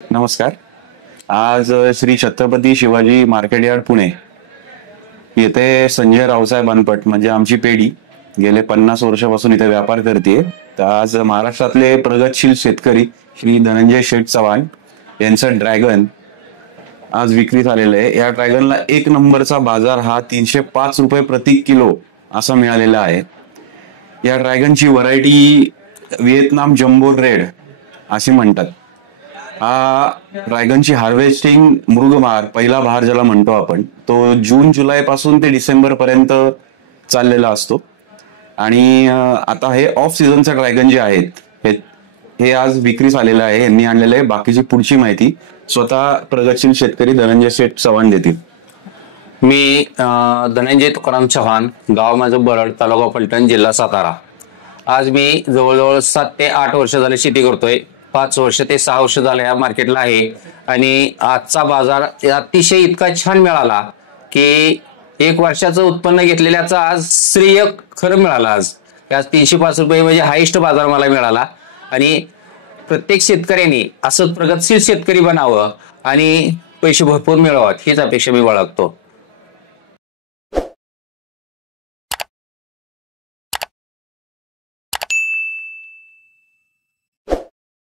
नमस्कार. आज Shri Chhatrapati Shivaji market yard Pune येथे संजय रावसाहेब अनपट म्हणजे आमची पेढी गेले 50 वर्षापासून इथे व्यापार करते. तर आज महाराष्ट्रातले प्रगतशील शेतकरी श्री धनंजय शेठ चव्हाण यांचं ड्रॅगन आज विक्रीत आलेलं आहे. या ड्रॅगनला एक नंबरचा बाजार हा 305 रुपये प्रति किलो असा मिळालेला आहे. या ड्रॅगनची व्हरायटी व्हिएतनाम जम्बो रेड अशी म्हणतात. हा ड्रॅगनची हार्वेस्टिंग मृगमार पहिला बहार ज्याला म्हणतो आपण, तो जून जुलै पासून ते डिसेंबर पर्यंत चाललेला असतो. आणि आता हे ऑफ सीझनचे ड्रॅगन जे आहेत हे आज विक्रीस आलेलं आहे. यांनी आणलेलं आहे. बाकीची पुढची माहिती स्वतः प्रगतशील शेतकरी धनंजय शेठ चव्हाण देतील. मी धनंजय तुकाराम चव्हाण, गाव माझं बरड, तालुका फलटण, जिल्हा सातारा. आज मी जवळजवळ 7 ते 8 वर्ष झाले शेती करतोय. 5 वर्ष ते 6 वर्ष झाले या मार्केटला आहे. आणि आजचा बाजार अतिशय इतका छान मिळाला की 1 वर्षाचं उत्पन्न घेतलेल्याचं आज श्रेय खरं मिळालं. आज 305 रुपये म्हणजे हायेस्ट बाजार मला मिळाला. आणि प्रत्येक शेतकऱ्यांनी असं प्रगतशील शेतकरी बनावं आणि पैसे भरपूर मिळवावेत हीच अपेक्षा मी बाळगतो.